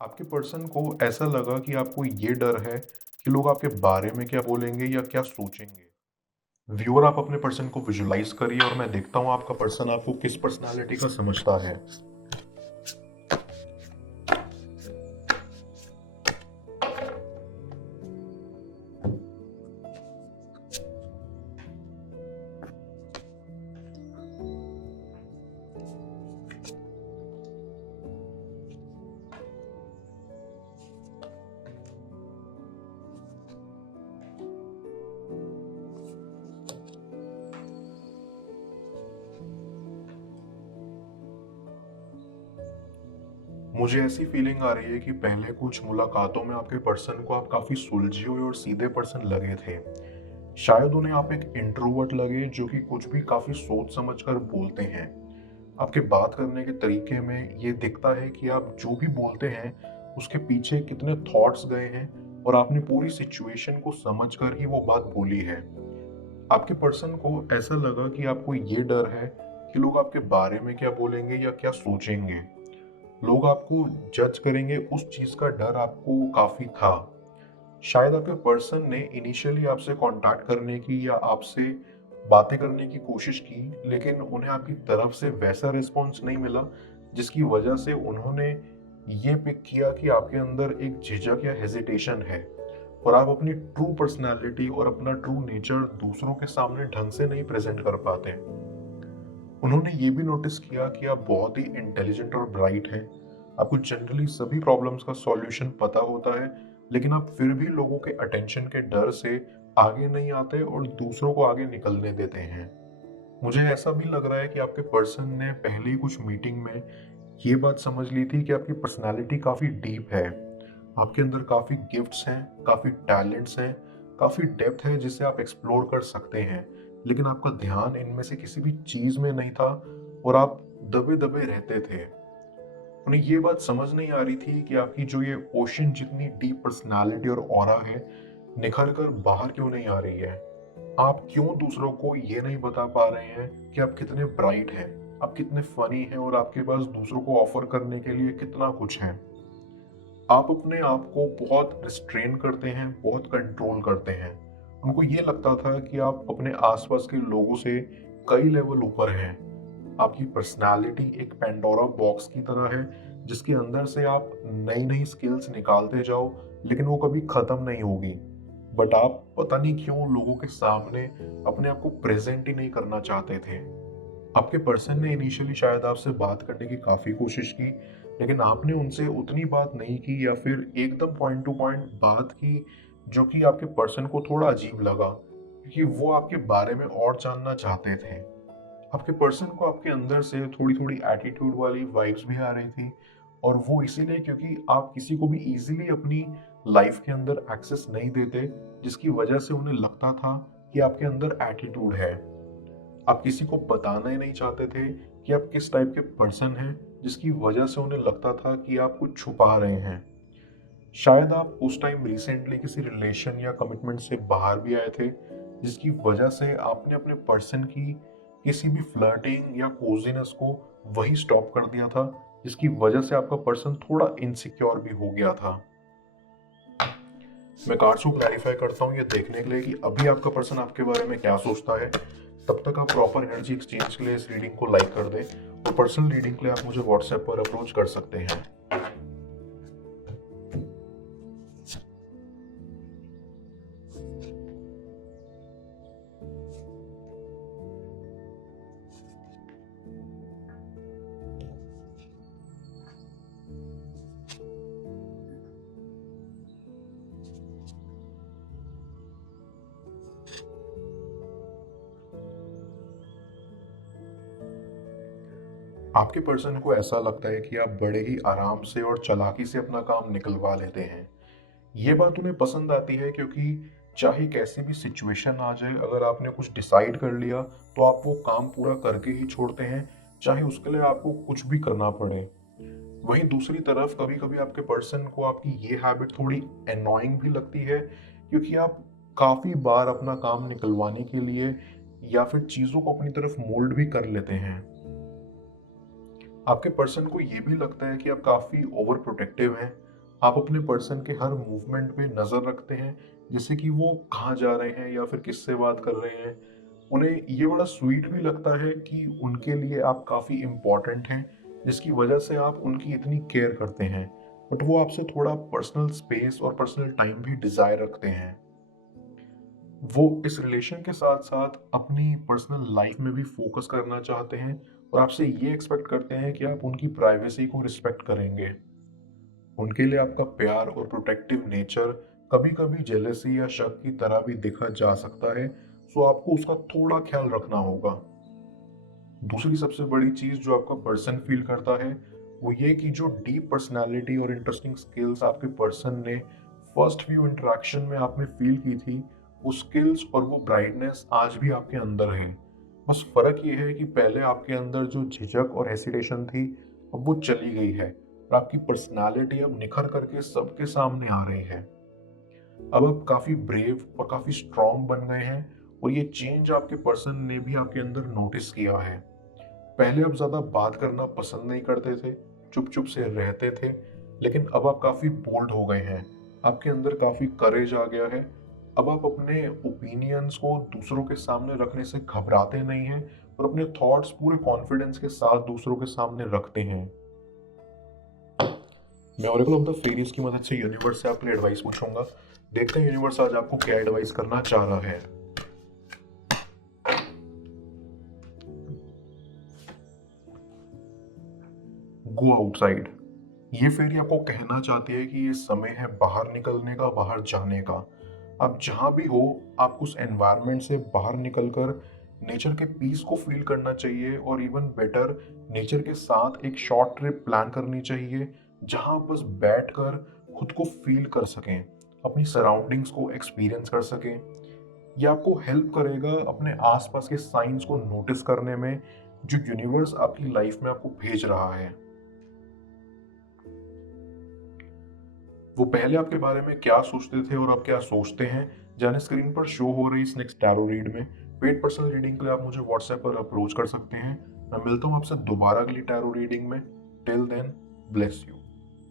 आपके पर्सन को ऐसा लगा कि आपको ये डर है कि लोग आपके बारे में क्या बोलेंगे या क्या सोचेंगे। व्यूअर, आप अपने पर्सन को विजुलाइज करिए और मैं देखता हूँ आपका पर्सन आपको किस पर्सनालिटी का समझता है। मुझे ऐसी फीलिंग आ रही है कि पहले कुछ मुलाकातों में आपके पर्सन को आप काफी सुलझे हुए और सीधे पर्सन लगे थे। शायद उन्हें आप एक इंट्रोवर्ट लगे जो कि कुछ भी काफी सोच समझ कर बोलते हैं। आपके बात करने के तरीके में ये दिखता है कि आप जो भी बोलते हैं उसके पीछे कितने थॉट्स गए हैं और आपने पूरी सिचुएशन को समझ कर ही वो बात बोली है। आपके पर्सन को ऐसा लगा कि आपको ये डर है कि लोग आपके बारे में क्या बोलेंगे या क्या सोचेंगे। लोग आपको जज करेंगे, उस चीज का डर आपको काफी था। शायद आपके पर्सन ने इनिशियली आपसे कांटेक्ट करने की या आपसे बातें करने की कोशिश की, लेकिन उन्हें आपकी तरफ से वैसा रिस्पॉन्स नहीं मिला जिसकी वजह से उन्होंने ये पिक किया कि आपके अंदर एक झिझक या हेजिटेशन है और आप अपनी ट्रू पर्सनालिटी और अपना ट्रू नेचर दूसरों के सामने ढंग से नहीं प्रेजेंट कर पाते। उन्होंने ये भी नोटिस किया कि आप बहुत ही इंटेलिजेंट और ब्राइट हैं। आपको जनरली सभी प्रॉब्लम्स का सॉल्यूशन पता होता है, लेकिन आप फिर भी लोगों के अटेंशन के डर से आगे नहीं आते और दूसरों को आगे निकलने देते हैं। मुझे ऐसा भी लग रहा है कि आपके पर्सन ने पहले ही कुछ मीटिंग में ये बात समझ ली थी कि आपकी पर्सनालिटी काफ़ी डीप है। आपके अंदर काफ़ी गिफ्ट्स हैं, काफ़ी टैलेंट्स हैं, काफ़ी डेप्थ है जिसे आप एक्सप्लोर कर सकते हैं, लेकिन आपका ध्यान इनमें से किसी भी चीज़ में नहीं था और आप दबे दबे रहते थे। उन्हें ये बात समझ नहीं आ रही थी कि आपकी जो ये ओशन जितनी डीप पर्सनालिटी और ऑरा है, निखर कर बाहर क्यों नहीं आ रही है। आप क्यों दूसरों को ये नहीं बता पा रहे हैं कि आप कितने ब्राइट हैं, आप कितने फनी हैं और आपके पास दूसरों को ऑफर करने के लिए कितना कुछ है। आप अपने आप को बहुत रिस्ट्रेन करते हैं, बहुत कंट्रोल करते हैं। उनको ये लगता था कि आप अपने आसपास के लोगों से कई लेवल ऊपर हैं। आपकी पर्सनालिटी एक पेंडोरा बॉक्स की तरह है जिसके अंदर से आप नई नई स्किल्स निकालते जाओ, लेकिन वो कभी खत्म नहीं होगी। बट आप पता नहीं क्यों लोगों के सामने अपने आप को प्रेजेंट ही नहीं करना चाहते थे। आपके पर्सन ने इनिशियली शायद आपसे बात करने की काफी कोशिश की, लेकिन आपने उनसे उतनी बात नहीं की या फिर एकदम पॉइंट टू पॉइंट बात की जो कि आपके पर्सन को थोड़ा अजीब लगा, क्योंकि वो आपके बारे में और जानना चाहते थे। आपके पर्सन को आपके अंदर से थोड़ी थोड़ी एटीट्यूड वाली वाइब्स भी आ रही थी, और वो इसीलिए क्योंकि आप किसी को भी इजीली अपनी लाइफ के अंदर एक्सेस नहीं देते, जिसकी वजह से उन्हें लगता था कि आपके अंदर एटीट्यूड है। आप किसी को बताना ही नहीं चाहते थे कि आप किस टाइप के पर्सन हैं, जिसकी वजह से उन्हें लगता था कि आप कुछ छुपा रहे हैं। शायद आप उस टाइम रिसेंटली किसी रिलेशन या कमिटमेंट से बाहर भी आए थे, जिसकी वजह से आपने अपने पर्सन की किसी भी फ्लर्टिंग या कोजीनेस को वही स्टॉप कर दिया था, जिसकी वजह से आपका पर्सन थोड़ा इनसिक्योर भी हो गया था। मैं कार्ड्स को क्लैरिफाई करता हूँ ये देखने के लिए कि अभी आपका पर्सन आपके बारे में क्या सोचता है। तब तक आप प्रॉपर एनर्जी एक्सचेंज के लिए इस रीडिंग को लाइक कर दें, और पर्सनल रीडिंग के लिए आप मुझे व्हाट्सएप पर अप्रोच कर सकते हैं। आपके पर्सन को ऐसा लगता है कि आप बड़े ही आराम से और चालाकी से अपना काम निकलवा लेते हैं। ये बात उन्हें पसंद आती है क्योंकि चाहे कैसी भी सिचुएशन आ जाए, अगर आपने कुछ डिसाइड कर लिया तो आप वो काम पूरा करके ही छोड़ते हैं, चाहे उसके लिए आपको कुछ भी करना पड़े। वहीं दूसरी तरफ कभी कभी आपके पर्सन को आपकी ये हैबिट थोड़ी एनोइंग भी लगती है, क्योंकि आप काफी बार अपना काम निकलवाने के लिए या फिर चीजों को अपनी तरफ मोल्ड भी कर लेते हैं। आपके पर्सन को ये भी लगता है कि आप काफी ओवर प्रोटेक्टिव हैं, आप अपने पर्सन के हर मूवमेंट पे नज़र रखते हैं, जैसे कि वो कहाँ जा रहे हैं या फिर किससे बात कर रहे हैं। उन्हें ये बड़ा स्वीट भी लगता है कि उनके लिए आप काफ़ी इम्पोर्टेंट हैं, जिसकी वजह से आप उनकी इतनी केयर करते हैं। बट वो आपसे थोड़ा पर्सनल स्पेस और पर्सनल टाइम भी डिज़ायर रखते हैं। वो इस रिलेशन के साथ-साथ अपनी पर्सनल लाइफ में भी फोकस करना चाहते हैं और आपसे ये एक्सपेक्ट करते हैं कि आप उनकी प्राइवेसी को रिस्पेक्ट करेंगे। उनके लिए आपका प्यार और प्रोटेक्टिव नेचर कभी-कभी जेलसी या शक की तरह भी देखा जा सकता है, सो आपको उसका थोड़ा ख्याल रखना होगा। दूसरी सबसे बड़ी चीज़ जो आपका पर्सन फील करता है, वो ये कि जो डीप पर्सनैलिटी और इंटरेस्टिंग स्किल्स आपके पर्सन ने फर्स्ट व्यू इंटरेक्शन में आप में फील की थी, वो स्किल्स और वो ब्राइटनेस आज भी आपके अंदर है। बस फ़र्क ये है कि पहले आपके अंदर जो झिझक और हेसिटेशन थी, अब वो चली गई है और आपकी पर्सनैलिटी अब निखर करके सबके सामने आ रही है। अब आप काफ़ी ब्रेव और काफ़ी स्ट्रॉन्ग बन गए हैं और ये चेंज आपके पर्सन ने भी आपके अंदर नोटिस किया है। पहले आप ज़्यादा बात करना पसंद नहीं करते थे, चुप-चुप से रहते थे, लेकिन अब आप काफ़ी बोल्ड हो गए हैं। आपके अंदर काफ़ी करेज आ गया है। अब आप अपने ओपिनियंस को दूसरों के सामने रखने से घबराते नहीं हैं और अपने थॉट्स पूरे कॉन्फिडेंस के साथ दूसरों के सामने रखते हैं। मैं ओरेकल ऑफ द फेरीज की मदद से यूनिवर्स से आपके लिए एडवाइस पूछूंगा। देखते हैं यूनिवर्स आज आपको क्या एडवाइस करना चाह रहा है। Go outside. ये फेरी आपको कहना चाहती है कि ये समय है बाहर निकलने का, बाहर जाने का। आप जहां भी हो, आपको उस एनवायरनमेंट से बाहर निकलकर नेचर के पीस को फील करना चाहिए और इवन बेटर नेचर के साथ एक शॉर्ट ट्रिप प्लान करनी चाहिए, जहां आप बस बैठकर खुद को फील कर सकें, अपनी सराउंडिंग्स को एक्सपीरियंस कर सकें। ये आपको हेल्प करेगा अपने आसपास के साइंस को नोटिस करने में, जो यूनिवर्स आपकी लाइफ में आपको भेज रहा है। वो पहले आपके बारे में क्या सोचते थे और अब क्या सोचते हैं, जाने स्क्रीन पर शो हो रही इस नेक्स्ट टैरो रीड में। पेड पर्सनल रीडिंग के लिए आप मुझे व्हाट्सएप पर अप्रोच कर सकते हैं। मैं मिलता हूँ आपसे दोबारा अगली टैरो रीडिंग में। Till then, bless you.